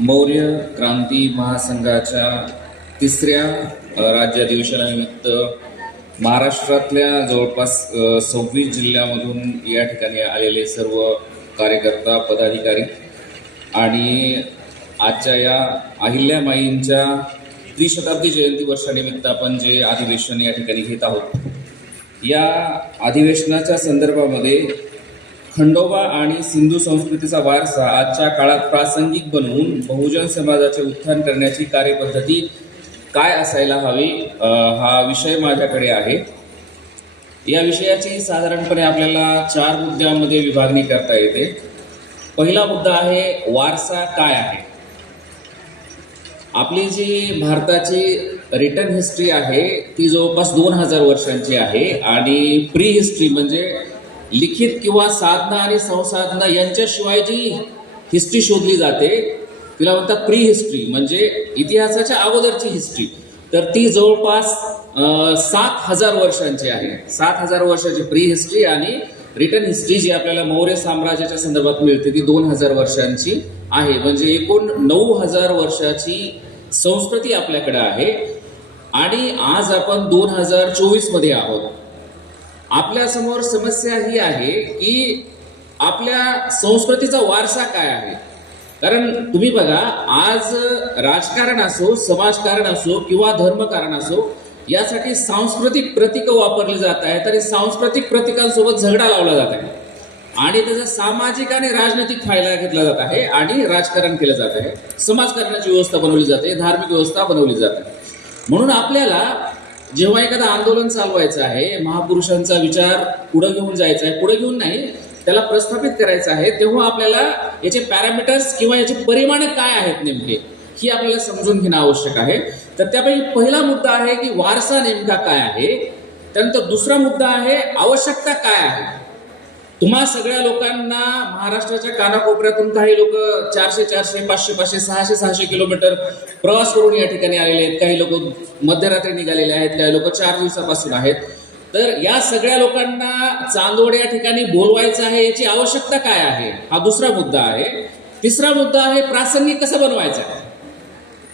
मौर्य क्रांती महासंघाच्या तिसऱ्या अ, राज्य अधिवेशनानिमित्त महाराष्ट्रातल्या जवळपास सव्वीस जिल्ह्यामधून या ठिकाणी आलेले सर्व कार्यकर्ता पदाधिकारी आणि आजच्या या अहिल्यामाईंच्या त्रिशताब्दी जयंती वर्षानिमित्त आपण जे अधिवेशन या ठिकाणी घेत आहोत या अधिवेशनाच्या संदर्भामध्ये खंडोबा आणि सिंधू संस्कृतीचा वारसा आजच्या काळात प्रासंगिक बनवून बहुजन समाजाचे उत्थान करण्याची कार्यपद्धती काय असायला हवी हा विषय माझ्याकडे आहे. या विषयाची साधारणपणे आपल्याला चार मुद्द्यांमध्ये विभागणी करता येते. पहिला मुद्दा आहे वारसा काय आहे? आपली जी भारताची रिटर्न हिस्ट्री आहे ती जवळपास दोन हजार वर्षांची आहे आणि प्री हिस्ट्री म्हणजे लिखित किंवा साधना आणि संसाधना यांच्याशिवाय जी हिस्ट्री शोधली जाते तिला म्हणतात प्री हिस्ट्री म्हणजे इतिहासाच्या अगोदरची हिस्ट्री तर ती जवळपास सात हजार वर्षांची आहे. सात हजार वर्षाची प्री हिस्ट्री आणि रिटर्न हिस्ट्री जी आपल्याला मौर्य साम्राज्याच्या संदर्भात मिळते ती दोन हजार वर्षांची आहे. म्हणजे एकूण नऊ हजार वर्षाची संस्कृती आपल्याकडे आहे. आणि आज आपण दोन हजार चोवीसमध्ये आहोत. आपल्यासमोर समस्या ही आहे की आपल्या संस्कृतीचा वारसा काय आहे? कारण तुम्ही बघा आज राजकारण असो समाजकारण असो किंवा धर्मकारण असो यासाठी सांस्कृतिक प्रतीकं वापरली जात आहेत आणि सांस्कृतिक प्रतीकांसोबत झगडा लावला जात आहे. आणि त्याचा सामाजिक आणि राजनैतिक फायदा घेतला जात आहे आणि राजकारण केलं जात आहे. समाजकारणाची व्यवस्था बनवली जाते धार्मिक व्यवस्था बनवली जाते. म्हणून आपल्याला जेव्हा एखादं आंदोलन चालवायचं आहे महापुरुषांचा विचार पुढे घेऊन जायचा आहे पुढे घेऊन नाही त्याला प्रस्थापित करायचं आहे तेव्हा आपल्याला याचे पॅरामीटर्स किंवा याचे परिमाण काय आहेत नेमके ही आपल्याला समजून घेणं आवश्यक आहे. तर त्यापैकी पहिला मुद्दा आहे की वारसा नेमका काय आहे? त्यानंतर दुसरा मुद्दा आहे आवश्यकता काय आहे? तुम्हा सगळ्या लोकांना महाराष्ट्राच्या कानाकोपऱ्यातून काही लोक चारशे चारशे पाचशे पाचशे सहाशे सहाशे किलोमीटर प्रवास करून या ठिकाणी आलेले आहेत. काही लोक मध्यरात्री निघालेले आहेत काही लोक चार दिवसापासून आहेत. तर या सगळ्या लोकांना चांदोड या ठिकाणी बोलवायचं आहे याची आवश्यकता काय आहे? हा दुसरा मुद्दा आहे. तिसरा मुद्दा आहे प्रासंगिक कसं बनवायचं आहे?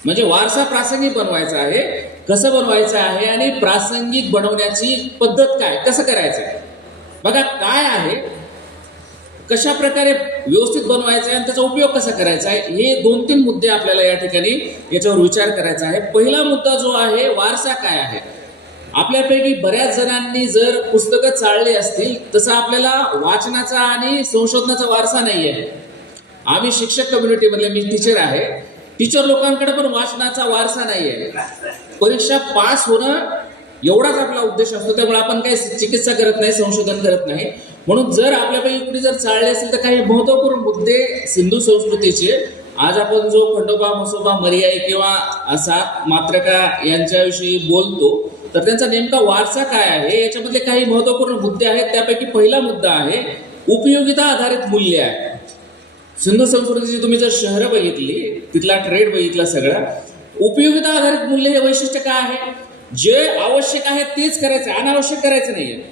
म्हणजे वारसा प्रासंगिक बनवायचा आहे कसं बनवायचं आहे आणि प्रासंगिक बनवण्याची पद्धत काय? कसं करायचं आहे? बघा काय आहे? कशा प्रकारे व्यवस्थित बनवायचं आहे आणि त्याचा उपयोग कसा करायचा आहे? हे दोन तीन मुद्दे आपल्याला या ठिकाणी याच्यावर विचार करायचा आहे. पहिला मुद्दा जो आहे वारसा काय आहे? आपल्यापैकी बऱ्याच जणांनी जर पुस्तकं चालली असतील तसं आपल्याला वाचनाचा आणि संशोधनाचा वारसा नाही आहे आम्ही शिक्षक कम्युनिटीमधले मी टीचर आहे. टीचर लोकांकडे पण वाचनाचा वारसा नाही आहे परीक्षा पास होणं एवढाच आपला उद्देश असतो त्यामुळे आपण काही चिकित्सा करत नाही संशोधन करत नाही. म्हणून जर आपल्यापैकी कुणी जर चालले असेल तर काही महत्त्वपूर्ण मुद्दे सिंधू संस्कृतीचे. आज आपण जो खंडोबा मसोबा मर्याई किंवा सात मात्रका यांच्याविषयी बोलतो तर त्यांचा नेमका वारसा काय आहे? याच्यामधले काही महत्त्वपूर्ण मुद्दे आहेत. त्यापैकी पहिला मुद्दा आहे उपयोगिता आधारित मूल्य आहे. सिंधू संस्कृतीची तुम्ही जर शहरं बघितली तिथला ट्रेड बघितला सगळा उपयोगिता आधारित मूल्य हे वैशिष्ट्य काय आहे? जे आवश्यक आहे तेच करायचं आहे, अनावश्यक करायचं नाही आहे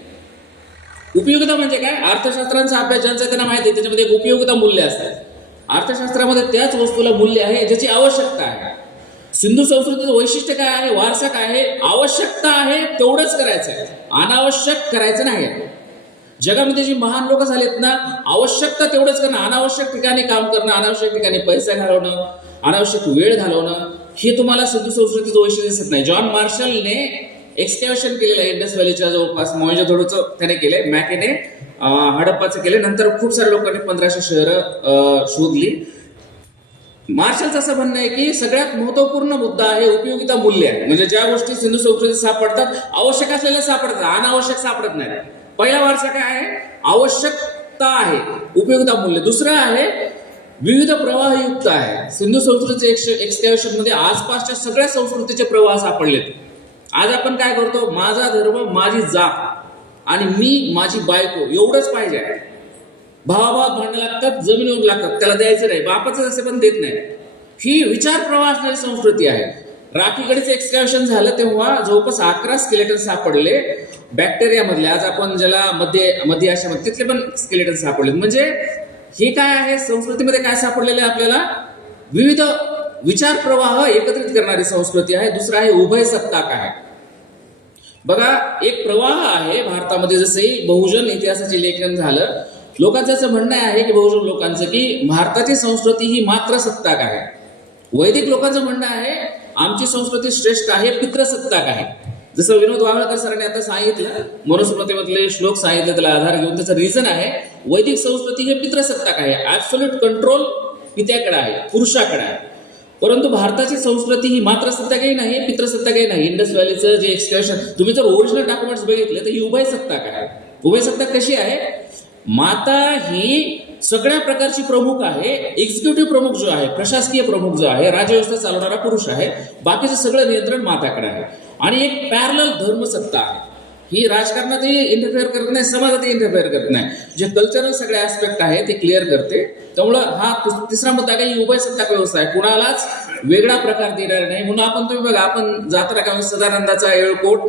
उपयोगिता म्हणजे काय? अर्थशास्त्रांचा अभ्यास ज्यांचा त्यांना माहिती आहे त्याच्यामध्ये एक उपयोगिता मूल्य असतात. अर्थशास्त्रामध्ये त्याच वस्तूला मूल्य आहे ज्याची आवश्यकता आहे. सिंधू संस्कृतीचं वैशिष्ट्य काय आहे? वारसा काय आहे? आवश्यकता आहे तेवढंच करायचं आहे. अनावश्यक करायचं नाही. आहे जगामध्ये जी महान लोक झालेत ना आवश्यकता तेवढंच करणं अनावश्यक ठिकाणी काम करणं अनावश्यक ठिकाणी पैसा घालवणं अनावश्यक वेळ घालवणं हे तुम्हाला सिंधू संस्कृतीचं वैशिष्ट्य दिसत नाही. जॉन मार्शलने एक्सकॅव्हेशन केलेलं आहे इंडस व्हॅलीच्या जवळपास मोहनजोदडोचं त्याने केले मॅकेने हडप्पाचं केले नंतर खूप साऱ्या लोकांनी पंधराशे शहरं शोधली. मार्शलचं असं म्हणणं आहे की सगळ्यात महत्त्वपूर्ण मुद्दा आहे उपयोगिता मूल्य. आहे म्हणजे ज्या गोष्टी सिंधू संस्कृतीत सापडतात आवश्यक असलेल्या सापडतात अनावश्यक सापडत नाही पहिला वारसा काय आहे? आवश्यकता आहे उपयोगिता मूल्य. दुसरं आहे विविध प्रवाहयुक्त आहे. सिंधू संस्कृतीचे एक्सकॅव्हेशनमध्ये आसपासच्या सगळ्या संस्कृतीचे प्रवाह सापडलेत. आज आपण काय करतो? माझा धर्म माझी जात आणि मी माझी बायको एवढंच पाहिजे भावाभावात भांडणं लागतात जमिनीवर लागतात. त्याला द्यायचं नाही. बापाचं जसे पण देत नाही. ही विचार प्रवाह असणारी संस्कृती आहे. राखीकडेच एक्सकॅव्हेशन झालं तेव्हा जवळपास अकरा स्केलेटन सापडले. बॅक्टेरियामधले आज आपण ज्याला मध्य मध्य आशियामध्ये तिथले पण स्केलेटन सापडले म्हणजे हे काय आहे? संस्कृतीमध्ये काय सापडलेलं आहे आपल्याला? विविध विचार प्रवाह एकत्रित करणारी संस्कृती आहे. दुसरं आहे उभय सत्ताक आहे बघा एक प्रवाह आहे भारतामध्ये जसे बहुजन इतिहासाचे लेखन झालं. लोकांचं असं म्हणणं आहे की बहुजन लोकांचं की भारताची संस्कृती ही मात्र सत्ताक आहे वैदिक लोकांचं म्हणणं आहे आमची संस्कृती श्रेष्ठ आहे पित्रसत्ताक आहे जसं विनोद वावळकर सरांनी आता सांगितलं मनुस्मृतीमधले श्लोक सांगितले त्याला आधार घेऊन त्याचं रिझन आहे वैदिक संस्कृती हे पित्रसत्ताक आहे. ऍब्सोल्यूट कंट्रोल पित्याकडे आहे पुरुषाकडे आहे. परंतु भारताची संस्कृती ही मात्र सत्ताकही नाही पित्रसत्ताकही नाही. इंडस व्हॅलीचं जे एक्सकर्शन तुम्ही जर ओरिजिनल डॉक्युमेंट्स बघितले तर ही उभय सत्ताक आहे. उभय सत्ताक कशी आहे? माता ही सगळ्या प्रकारची प्रमुख आहे. एक्झिक्युटिव्ह प्रमुख जो आहे प्रशासकीय प्रमुख जो आहे राज्यव्यवस्था चालवणारा पुरुष आहे. बाकीचं सगळं नियंत्रण माताकडे आहे. आणि एक पॅरल धर्मसत्ता आहे. ही राजकारणातही इंटरफेअर करत नाही समाजातही इंटरफेअर करत नाही. जे कल्चरल सगळे ऍस्पेक्ट आहे ते क्लिअर करते. त्यामुळं हा तिसरा मुद्दा काही उभय सत्ताक व्यवस्था आहे. कुणालाच वेगळा प्रकार देणार नाही. म्हणून आपण तुम्ही बघा आपण जात्रा का सदानंदाचा येळकोट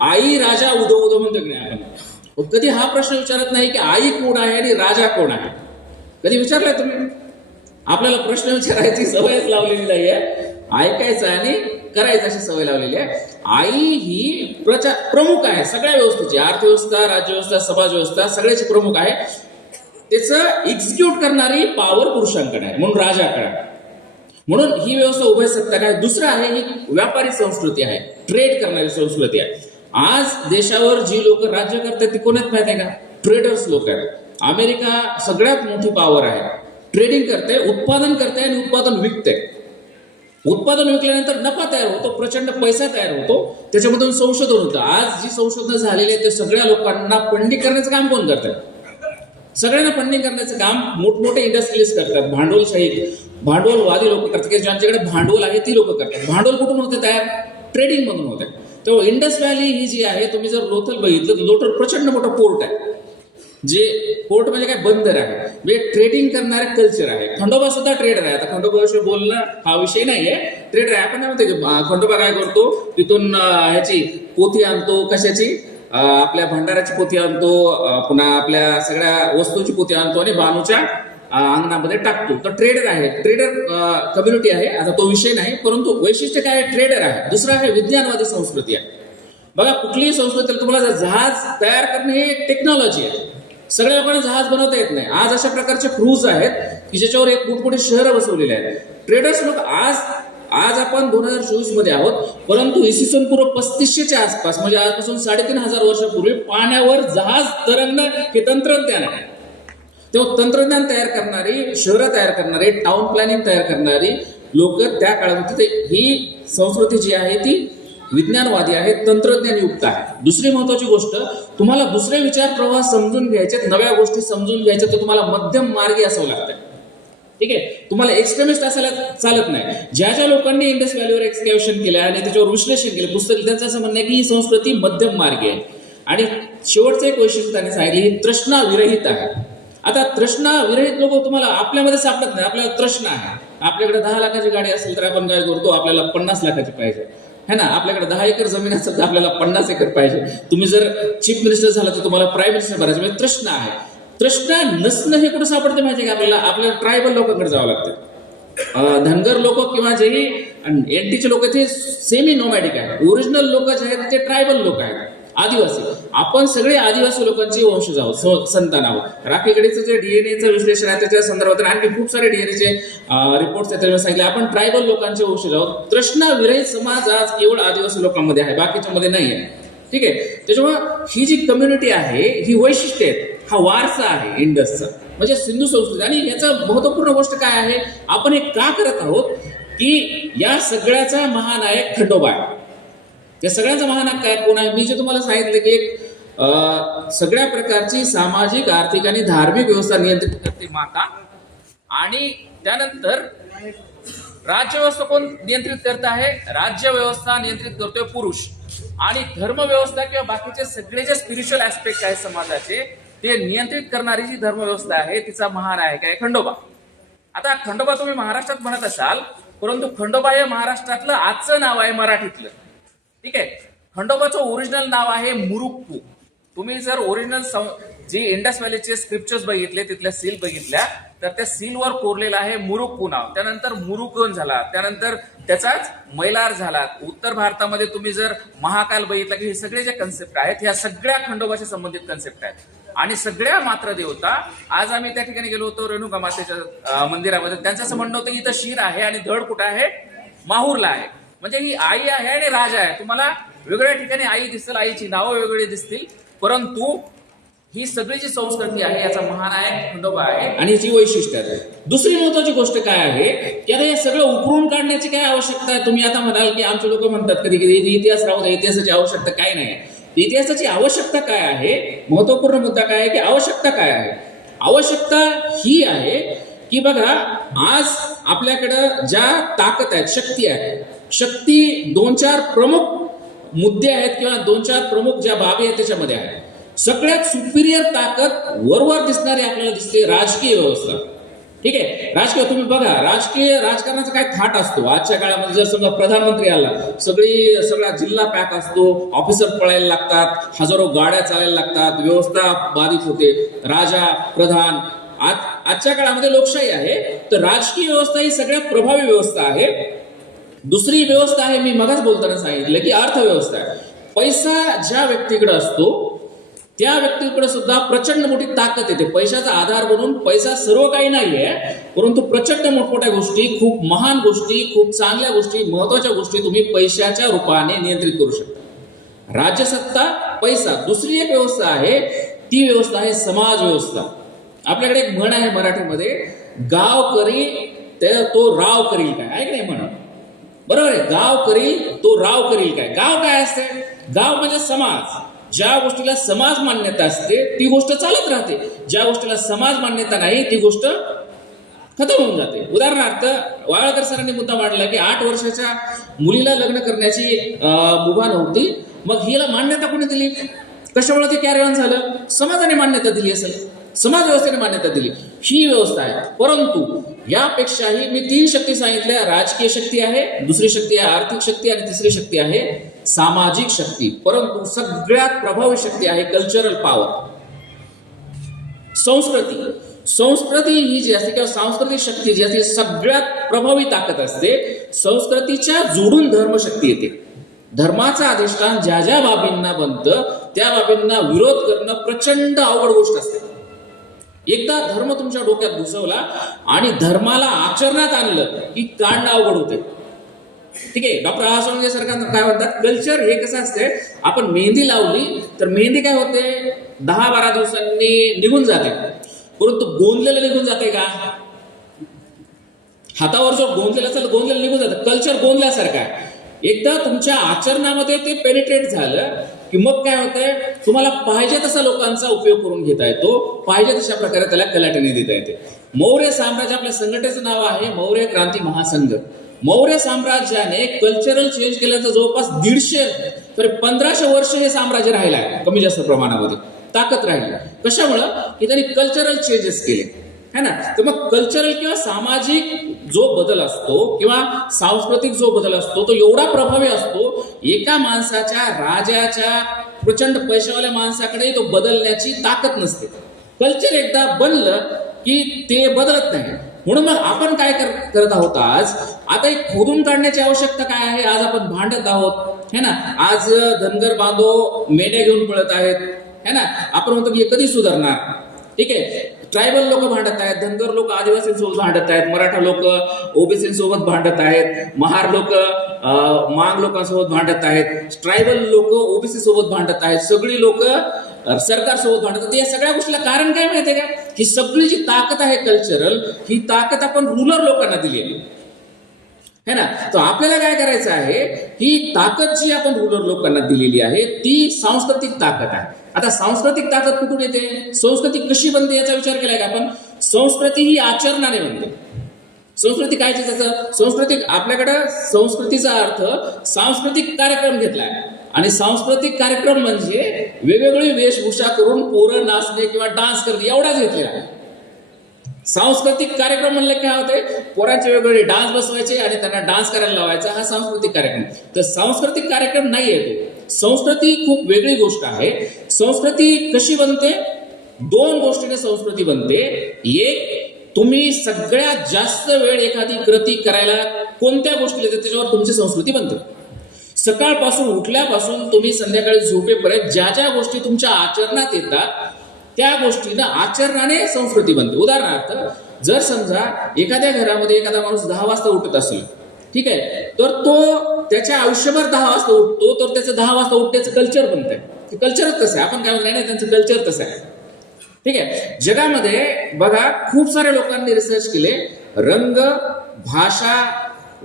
आई राजा उदो उदो म्हणतो की नाही आपण? कधी हा प्रश्न विचारत नाही की आई कोण आहे आणि राजा कोण आहे? कधी विचारलाय तुम्ही? आपल्याला प्रश्न विचारायची सवयच लावलेली नाही आहे ऐकायचं आणि करायचं अशी सवय लावलेली आहे. आई ही प्रचार प्रमुख आहे. सगळ्या व्यवस्थेची अर्थव्यवस्था राज्यव्यवस्था समाज व्यवस्था सगळ्याची प्रमुख आहे. त्याचं एक्झिक्यूट करणारी पॉवर पुरुषांकडे आहे म्हणून राजाकडे आहे. म्हणून ही व्यवस्था उभय सत्ता आहे दुसरं आहे ही व्यापारी संस्कृती आहे. ट्रेड करणारी संस्कृती आहे. आज देशावर जी लोक राज्य करतात ती कोणात आहेत माहिती आहे का? ट्रेडर्स लोक आहेत. अमेरिका सगळ्यात मोठी पॉवर आहे. ट्रेडिंग करते उत्पादन करते आणि उत्पादन विकते. उत्पादन विकल्यानंतर नफा तयार होतो प्रचंड पैसा तयार होतो. त्याच्यामधून संशोधन होतं. आज जी संशोधन झालेली आहे ते सगळ्या लोकांना फंडिंग करण्याचं काम कोण करतात सगळ्यांना फंडिंग करण्याचं काम मोठमोठे इंडस्ट्रीज करतात. भांडवलशाही भांडवलवादी लोक करतात. की ज्यांच्याकडे भांडवल आहे ती लोक करतात. भांडवल कुठून होते? तयार ट्रेडिंग मधून होते. तेव्हा इंडस व्हॅली ही जी आहे तुम्ही जर लोथल बघितलं तर लोथल प्रचंड मोठं पोर्ट आहे. जे पोर्ट म्हणजे काय बंदर आहे. म्हणजे ट्रेडिंग करणारे कल्चर आहे. खंडोबा सुद्धा ट्रेडर आहे. आता खंडोबाविषयी बोलणं हा विषय नाहीये. ट्रेडर आहे. आपण काय म्हणतो की खंडोबा काय करतो? तिथून ह्याची पोथी आणतो. कशाची? आपल्या भंडाराची पोथी आणतो. पुन्हा आपल्या सगळ्या वस्तूची पोथी आणतो आणि बानूच्या अंगणामध्ये टाकतो. तर ट्रेडर आहे. ट्रेडर कम्युनिटी आहे. आता तो विषय नाही परंतु वैशिष्ट्य काय आहे? ट्रेडर आहे. दुसरं आहे विज्ञानवादी संस्कृती आहे. बघा कुठलीही संस्कृतीला तुम्हाला जहाज तयार करणे हे एक टेक्नॉलॉजी आहे. सगळ्या लोकांना जहाज बनवता येत नाही. आज अशा प्रकारचे क्रूज आहेत की ज्याच्यावर एक मोठमोठे शहरं बसवलेले आहेत. ट्रेडर्स लोक आज आज आपण दोन हजार चोवीसमध्ये आहोत. परंतु इसवी सन पूर्व पस्तीसशेच्या आसपास म्हणजे आजपासून साडेतीन हजार वर्षापूर्वी पाण्यावर जहाज तरंगणं हे तंत्रज्ञान आहे. तेव्हा तंत्रज्ञान तयार करणारी शहरं तयार करणारी टाउन प्लॅनिंग तयार करणारी लोक त्या काळात होती. ही संस्कृती जी आहे ती विज्ञानवादी आहे तंत्रज्ञान युक्त आहे दुसरी महत्वाची गोष्ट तुम्हाला दुसरे विचार प्रवाह समजून घ्यायचे नव्या गोष्टी समजून घ्यायच्या तर तुम्हाला मध्यम मार्गी असावं लागतं ठीक आहे? तुम्हाला एक्सट्रीमिस्ट असायला चालत नाही. ज्या ज्या लोकांनी इंडस व्हॅल्यूवर एक्सकॅव्हेशन केलं आणि त्याच्यावर विश्लेषण केलं पुस्तक त्यांचं असं म्हणणं आहे की ही संस्कृती मध्यम मार्गी आहे. आणि शेवटचं एक वैशिष्ट्य त्यांनी सांगितलं ही तृष्णा विरहित आहे. आता तृष्णा विरहित लोक तुम्हाला आपल्यामध्ये सापडत नाही आपल्याला तृष्णा आहे. आपल्याकडे दहा लाखाची गाडी असेल तर आपण काय करतो? आपल्याला पन्नास लाखाची पाहिजे. है ना? आपल्याकडे दहा एकर जमीन असेल तर आपल्याला पन्नास एकर पाहिजे. तुम्ही जर चीफ मिनिस्टर झाला तर तुम्हाला प्राईम मिनिस्टर बनायचं म्हणजे तृष्णा आहे. तृष्णा नसणं हे कुठं सापडते माहिती आहे का आपल्याला? आपल्याला ट्रायबल लोकांकडे जावं लागतं. धनगर लोक किंवा जे एनटीचे लोक ते सेमी नोमॅटिक आहेत. ओरिजिनल लोक जे आहेत ते ट्रायबल लोक आहेत. आदिवासी. आपण सगळे आदिवासी लोकांचे वंशज आहोत संतान आहोत. राखीगडीचं जे डीएनएचं विश्लेषण आहे त्याच्या संदर्भात आणखी खूप सारे डीएनएचे रिपोर्ट्स आहेत त्याच्यावर सांगितले. आपण ट्रायबल लोकांचे वंशज आहोत. तृष्णा विरहित समाज आज केवळ आदिवासी लोकांमध्ये आहे बाकीच्या मध्ये नाही आहे. ठीक आहे? त्याच्यामुळं ही जी कम्युनिटी आहे ही वैशिष्ट्य आहेत हा वारसा आहे इंडसचा म्हणजे सिंधू संस्कृती. आणि याचा महत्त्वपूर्ण गोष्ट काय आहे? आपण हे का करत आहोत? की या सगळ्याचा महानायक खंडोबा आहे. या सगळ्यांचा महानायक काय? कोण आहे मी जे तुम्हाला सांगितलं की एक सगळ्या प्रकारची सामाजिक आर्थिक आणि धार्मिक व्यवस्था नियंत्रित करते माता. आणि त्यानंतर राज्य व्यवस्था कोण नियंत्रित करत आहे? राज्य व्यवस्था नियंत्रित करतोय पुरुष. आणि धर्म व्यवस्था किंवा बाकीचे सगळे जे स्पिरिच्युअल ऍस्पेक्ट आहेत समाजाचे ते नियंत्रित करणारी जी धर्मव्यवस्था आहे तिचा महानायक आहे. खंडोबा. आता खंडोबा तुम्ही महाराष्ट्रात म्हणत असाल परंतु खंडोबा हे महाराष्ट्रातलं आजचं नाव आहे मराठीतलं. ठीक आहे. खंडोबाचं ओरिजिनल नाव आहे मुरुक्कू. तुम्ही जर ओरिजिनल जे इंडस व्हॅलीचे स्क्रिप्चर्स बघितले तिथल्या सील बघितल्या तर त्या सीलवर कोरलेलं आहे मुरुक्कू नाव. त्यानंतर मुरुकन झाला. त्यानंतर त्याचाच मैलार झाला. उत्तर भारतामध्ये तुम्ही जर महाकाल बघितला की हे सगळे जे कन्सेप्ट आहेत ह्या सगळ्या खंडोबाशी संबंधित कन्सेप्ट आहेत. आणि सगळ्या मात्र देवता आज आम्ही त्या ठिकाणी गेलो होतो रेणुका मातेच्या मंदिरामध्ये. त्यांचं असं म्हणणं होतं इथं शिर आहे आणि धड कुठं आहे? माहूरला आहे. म्हणजे ही आई आहे आणि राजा आहे. तुम्हाला वेगवेगळ्या ठिकाणी आई दिसेल आईची नावं वेगवेगळी दिसतील. परंतु ही सगळी जी संस्कृती आहे याचा महानायक खंडोबा आहे. आणि याची वैशिष्ट्य आहे. दुसरी महत्वाची गोष्ट काय आहे की आता हे सगळं उकरून काढण्याची काय आवश्यकता आहे? तुम्ही आता म्हणाल की आमचे लोक म्हणतात कधी कधी इतिहास राहू द्या इतिहासाची आवश्यकता काय नाही. इतिहासाची आवश्यकता काय आहे? महत्त्वपूर्ण मुद्दा काय आहे की आवश्यकता काय आहे? आवश्यकता ही आहे की बघा आज आपल्याकडं ज्या ताकद आहेत शक्ती आहे शक्ती दोन चार प्रमुख मुद्दे आहेत किंवा दोन चार प्रमुख ज्या बाबी आहेत त्याच्यामध्ये आहेत सगळ्यात सुपिरियर ताकद वरवर दिसणारी आपल्याला दिसते राजकीय व्यवस्था. ठीक आहे? राजकीय तुम्ही बघा राजकीय राजकारणाचा काय थाट असतो. आजच्या काळामध्ये जर समजा प्रधानमंत्री आला सगळी सगळा जिल्हा पॅक असतो ऑफिसर पळायला लागतात हजारो गाड्या चालायला लागतात व्यवस्था बाधित होते. राजा प्रधान आज आजच्या काळामध्ये लोकशाही आहे. तर राजकीय व्यवस्था ही सगळ्यात प्रभावी व्यवस्था आहे. दुसरी व्यवस्था आहे मी मगाच बोलताना सांगितलं की अर्थव्यवस्था आहे. पैसा ज्या व्यक्तीकडे असतो त्या व्यक्तीकडे सुद्धा प्रचंड मोठी ताकद येते. पैशाचा आधार बनून पैसा सर्व काही नाहीये परंतु प्रचंड मोठमोठ्या गोष्टी खूप महान गोष्टी खूप चांगल्या गोष्टी महत्त्वाच्या गोष्टी तुम्ही पैशाच्या रूपाने नियंत्रित करू शकता. राज्यसत्ता पैसा दुसरी एक व्यवस्था आहे ती व्यवस्था आहे समाज व्यवस्था. आपल्याकडे एक म्हण आहे मराठीमध्ये गाव करी तो राव करील काय? आहे की नाही म्हण? बरोबर आहे? गाव करील तो राव करील काय? गाव काय असते? गाव म्हणजे समाज. ज्या गोष्टीला समाज मान्यता असते ती गोष्ट चालत राहते. ज्या गोष्टीला समाज मान्यता नाही ती गोष्ट खतम होऊन जाते. उदाहरणार्थ वाळकर सरांनी मुद्दा मांडला की आठ वर्षाच्या मुलीला लग्न करण्याची मुभा नव्हती. मग हिला मान्यता कोणी दिली? कशामुळे ते कॅरी झालं? समाजाने मान्यता दिली असेल. समाज व्यवस्थेने मान्यता दिली. ही व्यवस्था आहे. परंतु यापेक्षाही मी तीन शक्ती सांगितल्या. राजकीय शक्ती आहे दुसरी शक्ती आहे आर्थिक शक्ती आणि तिसरी शक्ती आहे सामाजिक शक्ती. परंतु सगळ्यात प्रभावी शक्ती आहे कल्चरल पॉवर संस्कृती. संस्कृती ही जी असते किंवा सांस्कृतिक शक्ती जी असते सगळ्यात प्रभावी ताकद असते. संस्कृतीच्या जोडून धर्मशक्ती येते. धर्माचा अधिष्ठान ज्या ज्या बाबींना बनतं त्या बाबींना विरोध करणं प्रचंड अवघड गोष्ट असते. एकदा धर्म तुमच्या डोक्यात घुसवला आणि धर्माला आचरणात आणलं की कांड अवघड होते. ठीक आहे डॉक्टर आसोंगे सरकार काय म्हणतात? कल्चर हे कसं असते आपण मेहंदी लावली तर मेहंदी काय होते? दहा बारा दिवसांनी निघून जाते. परंतु गोंदलेलं निघून जाते का? हातावर जो गोंदलेलं असेल गोंदलेलं निघून जातं. कल्चर गोंदल्यासारखं आहे. एकदा तुमच्या आचरणामध्ये ते पेनिट्रेट झालं की मग काय होतंय तुम्हाला पाहिजे तसा लोकांचा उपयोग करून घेता येतो. पाहिजे तशा प्रकारे त्याला कलाटणी देता येते. मौर्य साम्राज्य आपल्या संघटनेचं नाव आहे मौर्य क्रांती महासंघ. मौर्य साम्राज्याने कल्चरल चेंज केल्याचं जवळपास दीडशे तर पंधराशे वर्ष हे साम्राज्य राहिलं आहे कमी जास्त प्रमाणामध्ये. ताकद राहिली. कशामुळं? की त्यांनी कल्चरल चेंजेस केले. है ना? तर मग कल्चरल किंवा सामाजिक जो बदल असतो किंवा सांस्कृतिक जो बदल असतो तो एवढा प्रभावी असतो एका माणसाच्या राजाच्या प्रचंड पैशावाल्या माणसाकडे तो बदलण्याची ताकद नसते. कल्चर एकदा बनलं की ते बदलत नाही. म्हणून मग आपण काय कर- करत आहोत आज? आता एक खोदून काढण्याची आवश्यकता काय आहे? आज आपण भांडत आहोत है ना? आज धनगर बांधव मेंढ्या घेऊन पळत आहेत है ना? आपण म्हणतो की कधी सुधारणार? ठीक आहे? ट्रायबल लोक भांडत आहेत धनगर लोक आदिवासींसोबत भांडत आहेत मराठा लोक ओबीसींसोबत भांडत आहेत महार लोक मांग लोकांसोबत भांडत आहेत ट्रायबल लोक ओबीसी सोबत भांडत आहेत सगळी लोक सरकार सोबत भांडत आहेत. या सगळ्या गोष्टीला कारण काय माहितीये का? ही सगळी जी ताकद आहे कल्चरल ही ताकद आपण रुलर लोकांना दिली आहे. है ना? तर आपल्याला काय करायचं आहे? ही ताकद जी आपण रुलर लोकांना दिलेली आहे ती सांस्कृतिक ताकद आहे. आता सांस्कृतिक ताकद कुठून येते? संस्कृती कशी बनते याचा विचार केलाय का आपण? संस्कृती ही आचरणाने बनते. संस्कृती काय त्याचं? संस्कृतिक आपल्याकडं संस्कृतीचा अर्थ सांस्कृतिक कार्यक्रम घेतलाय. आणि सांस्कृतिक कार्यक्रम म्हणजे वेगवेगळी वेशभूषा करून पोरं नाचणे किंवा डान्स करणे एवढाच घेतलेला आहे सांस्कृतिक कार्यक्रम म्हणले काय होते पोरांचे वेगवेगळे डान्स बसवायचे आणि त्यांना डान्स करायला लावायचा हा सांस्कृतिक कार्यक्रम. तर सांस्कृतिक कार्यक्रम नाही आहे तो. संस्कृती खूप वेगळी गोष्ट आहे. संस्कृती कशी बनते? दोन गोष्टीने संस्कृती बनते. एक तुम्ही सगळ्यात जास्त वेळ एखादी कृती करायला कोणत्या गोष्टीला देते त्याच्यावर तुमची संस्कृती बनते. सकाळपासून उठल्यापासून तुम्ही संध्याकाळी झोपेपर्यंत ज्या ज्या गोष्टी तुमच्या आचरणात येतात त्या गोष्टीनं आचरणाने संस्कृती बनते. उदाहरणार्थ जर समजा एखाद्या घरामध्ये एखादा माणूस दहा वाजता उठत असेल ठीक आहे? तर तो त्याच्या आयुष्यभर दहा वाजता उठतो तर त्याचं दहा वाजता उठण्याचं कल्चर बनतंय ते. कल्चरच तसं आहे. आपण काय म्हणतो नाही त्यांचं कल्चर तसं आहे. ठीक आहे? जगामध्ये बघा खूप साऱ्या लोकांनी रिसर्च केले. रंग भाषा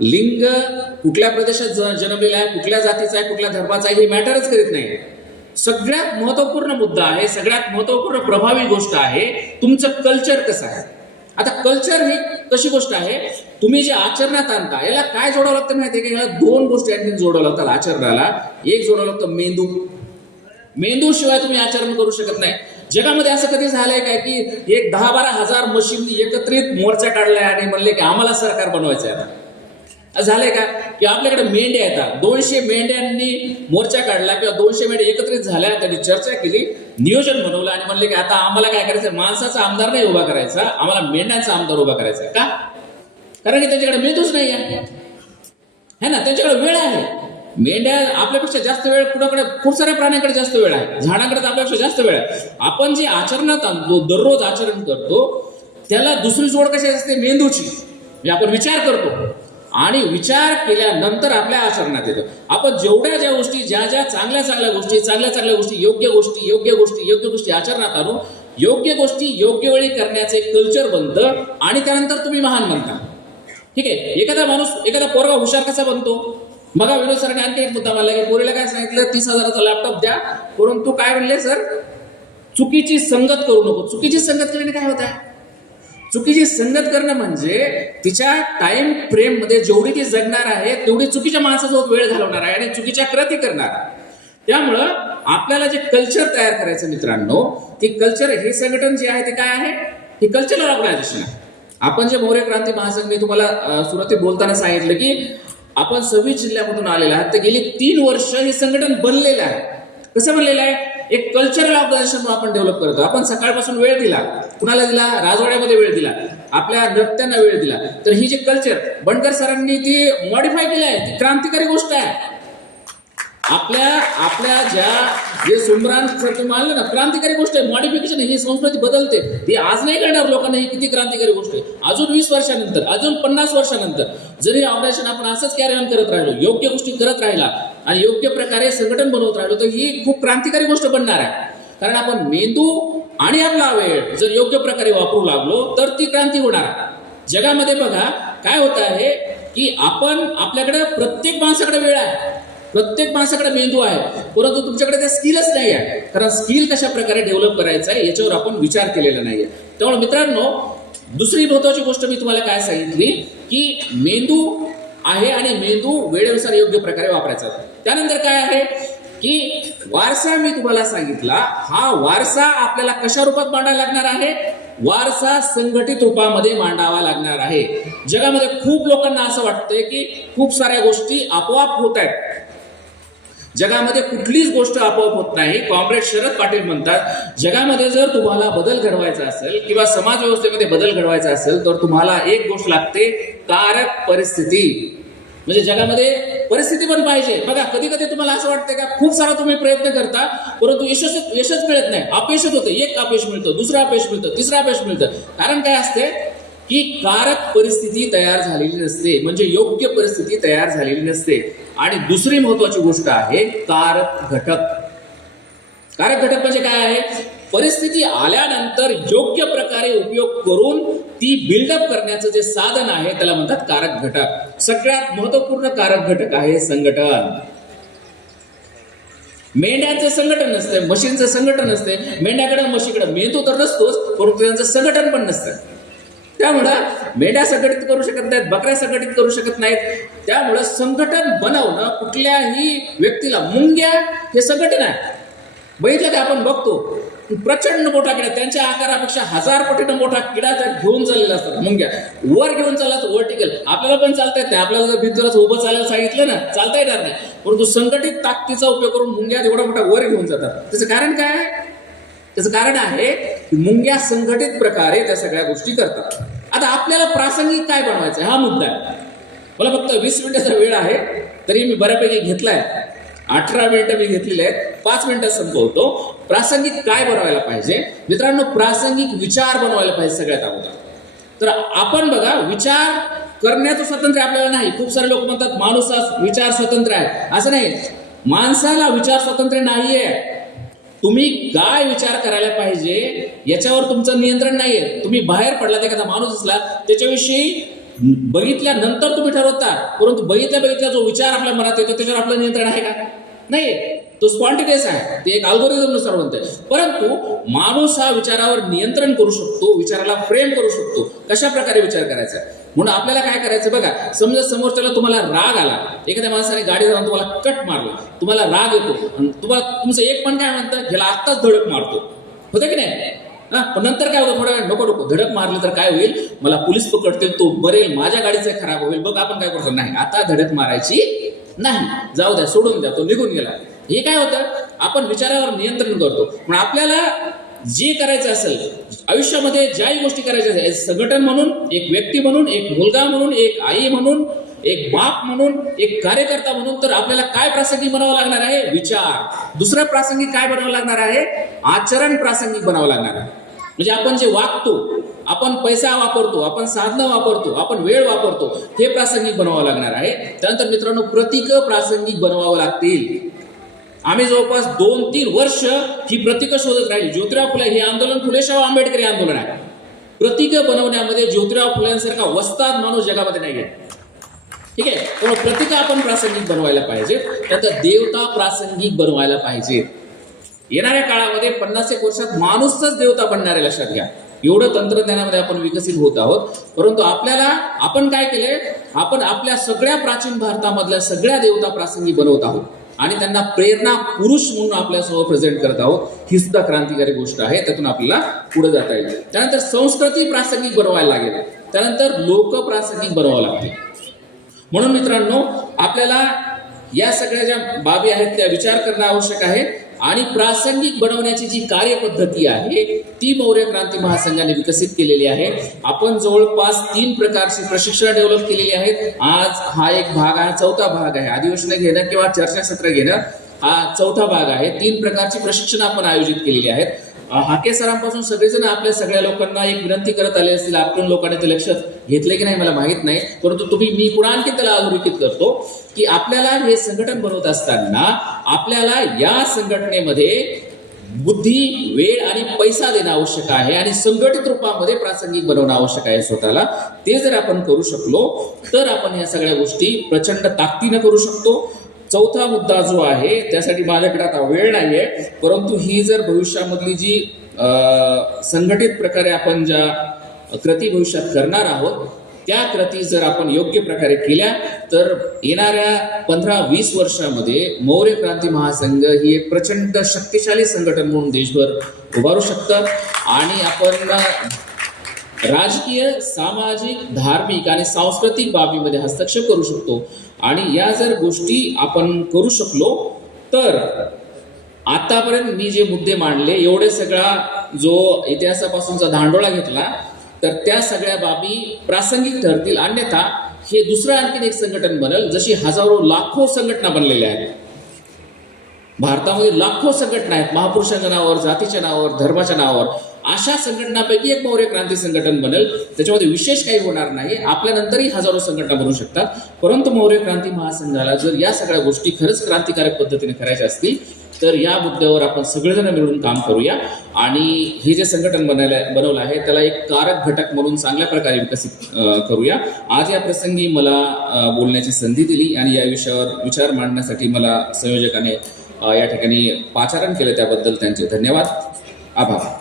लिंग कुठल्या प्रदेशात ज- जन्मलेला आहे कुठल्या जातीचा आहे कुठल्या धर्माचा आहे हे मॅटरच करीत नाही. सगळ्यात महत्त्वपूर्ण मुद्दा आहे सगळ्यात महत्त्वपूर्ण प्रभावी गोष्ट आहे तुमचं कल्चर कसं आहे? आता कल्चर ही कशी गोष्ट आहे? तुम्ही जे आचरणात आणता याला काय जोडावं लागतं माहिती आहे का? याला दोन गोष्टी आणखी जोडावं लागतात आचरणाला. एक जोडावं लागतं मेंदू. मेंदू शिवाय तुम्ही आचरण करू शकत नाही. जगामध्ये असं कधी झालंय काय की एक दहा बारा हजार मशीन एकत्रित मोर्चा काढलाय आणि म्हणले की आम्हाला सरकार बनवायचं आहे आता. झालंय का? की आपल्याकडे मेंढ्या येतात. दोनशे मेंढ्यांनी मोर्चा काढला किंवा दोनशे मेंढ्या एकत्रित झाल्या त्यांनी चर्चा केली नियोजन बनवलं आणि म्हणले की आता आम्हाला काय करायचं माणसाचा आमदार नाही उभा करायचा आम्हाला मेंढ्यांचा आमदार उभा करायचा का? कारण की त्यांच्याकडे मेंदूच नाही आहे. ना? त्यांच्याकडे वेळ आहे. मेंढ्या आपल्यापेक्षा जास्त वेळ कुणाकडे? खूप साऱ्या प्राण्यांकडे जास्त वेळ आहे. झाडांकडे तर आपल्यापेक्षा जास्त वेळ आहे. आपण जे आचरणात आणतो दररोज आचरण करतो त्याला दुसरी जोड कशी असते? मेंदूची. म्हणजे आपण विचार करतो. आणि विचार केल्यानंतर आपल्या आचरणात येतं. आपण जेवढ्या ज्या गोष्टी ज्या ज्या चांगल्या चांगल्या गोष्टी चांगल्या चांगल्या गोष्टी योग्य गोष्टी योग्य गोष्टी योग्य गोष्टी आचरणात आणू योग्य गोष्टी योग्य वेळी करण्याचे कल्चर बनतं आणि त्यानंतर तुम्ही महान बनता. ठीक आहे? एखादा माणूस एखादा पोरगा हुशार कसा बनतो? बघा विनोद सरांनी आणखी एक मुद्दा मला की पोरीला काय सांगितलं? तीस हजाराचा लॅपटॉप द्या. परंतु काय म्हणले सर चुकीची संगत करू नको. चुकीची संगत केल्याने काय होत आहे चुकीची संगत करणं म्हणजे तिच्या टाइम फ्रेममध्ये जेवढी ती जगणार आहे तेवढी चुकीच्या माणसासोबत वेळ घालवणार आहे आणि चुकीच्या कृती करणार आहे. त्यामुळं आपल्याला जे कल्चर तयार करायचं मित्रांनो ती कल्चर हे संघटन जे आहे ते काय आहे? ही कल्चरल ऑर्गनायझेशन आहे. आपण जे मौर्य क्रांती महासंघ मी तुम्हाला सुरुवाती बोलताना सांगितलं की आपण सव्वीस जिल्ह्यामधून आलेला आहात तर गेली तीन वर्ष हे संघटन बनलेलं आहे. कसं बनलेलं आहे? एक कल्चरल ऑर्गनायझेशन आपण डेव्हलप करतो. आपण सकाळपासून वेळ दिला कुणाला दिला? राजवाड्यामध्ये वेळ दिला आपल्या नृत्यांना वेळ दिला. तर ही जी कल्चर बंडकर सरांनी ती मॉडिफाय केली आहे ती क्रांतिकारी गोष्ट आहे. आपल्या आपल्या ज्या जे सुमरांसारखे मानलं ना क्रांतिकारी गोष्ट आहे. मॉडिफिकेशन ही संस्कृती बदलते. ती आज नाही करणार लोकांना ही किती क्रांतिकारी गोष्ट आहे. अजून वीस वर्षानंतर अजून पन्नास वर्षानंतर जरी ऑपरेशन आपण असंच कॅरी ऑन करत राहिलो योग्य गोष्टी करत राहिला आणि योग्य प्रकारे संघटन बनवत राहिलो तर ही खूप क्रांतिकारी गोष्ट बनणार आहे. कारण आपण मेंदू आणि आपला वेळ जर योग्य प्रकारे वापरू लागलो तर ती क्रांती होणार. जगामध्ये बघा काय होत आहे की आपण आपल्याकडे प्रत्येक माणसाकडे वेळ आहे. प्रत्येक माणसाकडे मेंदू आहे. परंतु तुमच्याकडे त्या स्किलच नाही आहे. कारण स्किल कशा प्रकारे डेव्हलप करायचं आहे याच्यावर आपण विचार केलेला नाही आहे. त्यामुळे मित्रांनो दुसरी महत्वाची गोष्ट मी तुम्हाला काय सांगितली की मेंदू आहे आणि मेंदू वेळेनुसार योग्य प्रकारे वापरायचा त्यानंतर काय आहे की वारसा मी तुम्हाला सांगितला हा वारसा आपल्याला कशा रूपात मांडायला लागणार आहे? वारसा संघटित रूपामध्ये मांडावा लागणार आहे. जगामध्ये खूप लोकांना असं वाटतंय की खूप साऱ्या गोष्टी आपोआप होत आहेत. जगामध्ये कुठलीच गोष्ट आपोआप होत नाही. कॉम्रेड शरद पाटील म्हणतात जगामध्ये जर तुम्हाला बदल घडवायचा असेल किंवा समाज व्यवस्थेमध्ये बदल घडवायचा असेल तर तुम्हाला एक गोष्ट लागते कारक परिस्थिती. म्हणजे जगामध्ये परिस्थिती पण पाहिजे. बघा कधी कधी तुम्हाला असं वाटतं का खूप सारा तुम्ही प्रयत्न करता परंतु यशच यशच मिळत नाही. अपयशच होतं. एक अपयश मिळतं दुसरं अपयश मिळतं तिसरं अपयश मिळतं. कारण काय असते की कारक परिस्थिती तयार झालेली नसते. म्हणजे योग्य परिस्थिती तयार झालेली नसते. आणि दुसरी महत्वाची गोष्ट आहे कारक घटक. कारक घटक म्हणजे काय आहे? परिस्थिती आल्यानंतर योग्य प्रकारे उपयोग करून ती बिल्डअप करण्याचं जे साधन आहे त्याला म्हणतात कारक घटक. सगळ्यात महत्त्वपूर्ण कारक घटक आहे संघटन. मेंढ्यांचं संघटन नसते म्हशींचं संघटन नसते मेंढ्याकडे म्हशीकडे मेंदू तर नसतोच परंतु त्यांचं संघटन पण नसतं त्यामुळं मेंढ्या संघटित करू शकत नाहीत बकऱ्या संघटित करू शकत नाहीत. त्यामुळं संघटन बनवणं कुठल्याही व्यक्तीला मुंग्या हे संघटन आहे. बघितलं का आपण? बघतो. प्रचंड मोठा किडा त्यांच्या आकारापेक्षा हजार पटीनं मोठा किडा त्या घेऊन चाललेला असतात मुंग्या. वर घेऊन चालला तर वर्टिकल. आपल्याला पण चालता येत नाही. आपल्याला जर भिंतीवरच उभं चालायला सांगितलं ना चालता येणार नाही. परंतु संघटित ताकदीचा उपयोग करून मुंग्या एवढा मोठा वर घेऊन जातात. त्याचं कारण काय आहे? त्याचं कारण आहे की मुंग्या संघटित प्रकारे त्या सगळ्या गोष्टी करतात. आता आपल्याला प्रासंगिक काय बनवायचं हा मुद्दा आहे. मला फक्त वीस मिनिटाचा वेळ आहे तरी मी बऱ्यापैकी घेतलाय. अठरा मिनिटं मी घेतलेली आहेत. पाच मिनिटं संपवतो. प्रासंगिक काय बनवायला पाहिजे? मित्रांनो प्रासंगिक विचार बनवायला पाहिजे सगळ्यात अगोदर. तर आपण बघा विचार करण्याचं स्वातंत्र्य आपल्याला नाही. खूप सारे लोक म्हणतात माणूस विचार स्वतंत्र आहे. असं नाही. माणसाला विचार स्वातंत्र्य नाहीये. तुम्ही काय विचार करायला पाहिजे याच्यावर तुमचं नियंत्रण नाहीये. तुम्ही बाहेर पडलात एखादा माणूस असला त्याच्याविषयी बघितल्यानंतर तुम्ही ठरवता. परंतु बघितल्या बघितल्या जो विचार आपल्या मनात येतो त्याच्यावर आपलं नियंत्रण आहे का? नाही तो स्पॉन्टिनियस आहे. ते एक अल्गोरिझमनुसार बनतंय परंतु माणूस हा विचारावर नियंत्रण करू शकतो विचाराला फ्रेम करू शकतो. कशा प्रकारे विचार करायचा? म्हणून आपल्याला काय करायचं बघा समजा समोरच्याला तुम्हाला राग आला एखाद्या माणसाने गाडी जाऊन तुम्हाला कट मारलं तुम्हाला राग येतो तुम्हाला तुमचं एक पण काय म्हणतं ह्याला आत्ताच धडक मारतो. होतं की नाही? हा पण नंतर काय होतं थोडा वेळ नको नको धडक मारलं तर काय होईल? मला पोलीस पकडतील तो बरेल माझ्या गाडीचं खराब होईल बघ आपण काय करतो. नाही आता धडक मारायची नाही. जाऊ द्या सोडून द्या तो निघून गेला. हे काय होतं? आपण विचारावर नियंत्रण करतो. पण आपल्याला जे करायचं असेल आयुष्यामध्ये ज्याही गोष्टी करायच्या असेल संघटन म्हणून एक व्यक्ती म्हणून एक मुलगा म्हणून एक आई म्हणून एक बाप म्हणून एक कार्यकर्ता म्हणून तर आपल्याला काय प्रासंगिक बनावं लागणार आहे? विचार. दुसरं प्रासंगिक काय बनावं लागणार आहे? आचरण प्रासंगिक बनावं लागणार आहे. म्हणजे आपण जे वागतो आपण पैसा वापरतो आपण साधनं वापरतो आपण वेळ वापरतो हे प्रासंगिक बनवावं लागणार आहे. त्यानंतर मित्रांनो प्रतीक प्रासंगिक बनवावं लागतील. आम्ही जवळपास दोन तीन वर्ष ही प्रतीकं शोधत राहिली. ज्योतिराव फुले हे आंदोलन फुलेशाह आंबेडकरी आंदोलन आहे. प्रतीकं बनवण्यामध्ये ज्योतिराव फुल्यांसारखा वस्ताद माणूस जगामध्ये नाही आहे. ठीक आहे? पण प्रतीकं आपण प्रासंगिक बनवायला पाहिजे त्यानंतर देवता प्रासंगिक बनवायला पाहिजे येणाऱ्या काळामध्ये पन्नास एक वर्षात माणूसच देवता बनणार आहे लक्षात घ्या. एवढं तंत्रज्ञानामध्ये आपण विकसित होत आहोत. परंतु आपल्याला आपण काय केलंय? आपण आपल्या सगळ्या प्राचीन भारतामधल्या सगळ्या देवता प्रासंगिक बनवत आहोत. आणि त्यांना प्रेरणा पुरुष म्हणून आपल्यासमोर प्रेझेंट करत आहोत. ही सुद्धा क्रांतिकारी गोष्ट आहे. त्यातून आपल्याला पुढे जाता येईल. त्यानंतर संस्कृती प्रासंगिक बनवायला लागेल. त्यानंतर लोक प्रासंगिक बनवावं लागते. म्हणून मित्रांनो आपल्याला या सगळ्या ज्या बाबी आहेत त्या विचार करणं आवश्यक आहे. आणि प्रासंगिक बनवण्याची जी कार्यपद्धती आहे ती मौर्य क्रांती महासंघाने विकसित केलेली आहे. आपण जवळपास तीन प्रकारची प्रशिक्षण डेव्हलप केलेली आहेत. आज हा एक भाग आहे चौथा भाग आहे. अधिवेशन घेणं किंवा चर्चासत्र घेणं हा चौथा भाग आहे. तीन प्रकारची प्रशिक्षण आपण आयोजित केलेली आहेत. हाके सरांपासून सगळेजण आपल्या सगळ्या लोकांना एक विनंती करत आले असतील आपण लोकांनी ते लक्षात घेतले की नाही मला माहीत नाही. परंतु तुम्ही मी पुन्हा आणखी त्याला अधोरेखित करतो की आपल्याला हे संघटन बनवत असताना आपल्याला या संघटनेमध्ये बुद्धी वेळ आणि पैसा देणं आवश्यक आहे आणि संघटित रूपामध्ये प्रासंगिक बनवणं आवश्यक आहे स्वतःला. ते जर आपण करू शकलो तर आपण या सगळ्या गोष्टी प्रचंड ताकदीनं करू शकतो. चौथा मुद्दा जो आहे त्यासाठी माझ्याकडे आता वेळ नाही आहे परंतु ही जर भविष्यामधली जी संघटित प्रकारे आपण ज्या कृती भविष्यात करणार आहोत त्या कृती जर आपण योग्य प्रकारे केल्या तर येणाऱ्या पंधरा वीस वर्षामध्ये मौर्य क्रांती महासंघ ही एक प्रचंड शक्तिशाली संघटन म्हणून देशभर उभारू शकतं आणि आपण राजकीय सामाजिक धार्मिक आणि सांस्कृतिक बाबीमध्ये हस्तक्षेप करू शकतो. आणि या जर गोष्टी आपण करू शकलो तर आतापर्यंत मी जे मुद्दे मांडले एवढे सगळा जो इतिहासापासूनचा धांडोळा घेतला तर त्या सगळ्या बाबी प्रासंगिक ठरतील. अन्यथा हे दुसरं आणखीन एक संघटन बनल जशी हजारो लाखो संघटना बनलेल्या आहेत. भारतामध्ये लाखो संघटना आहेत. महापुरुषांच्या नावावर जातीच्या नावावर धर्माच्या नावावर. अशा संघटनापैकी एक मौर्य क्रांती संघटन बनेल. त्याच्यामध्ये विशेष काही होणार नाही. आपल्यानंतरही हजारो संघटना बनू शकतात. परंतु मौर्य क्रांती महासंघाला जर या सगळ्या गोष्टी खरंच क्रांतिकारक पद्धतीने करायच्या असतील तर या मुद्द्यावर आपण सगळेजण मिळून काम करूया. आणि हे जे संघटन बनायला बनवलं आहे त्याला एक कारक घटक म्हणून चांगल्या प्रकारे विकसित करूया. आज या प्रसंगी मला बोलण्याची संधी दिली आणि या विषयावर विचार मांडण्यासाठी मला संयोजकाने या ठिकाणी पाचारण केलं. त्याबद्दल त्यांचे धन्यवाद. आभार.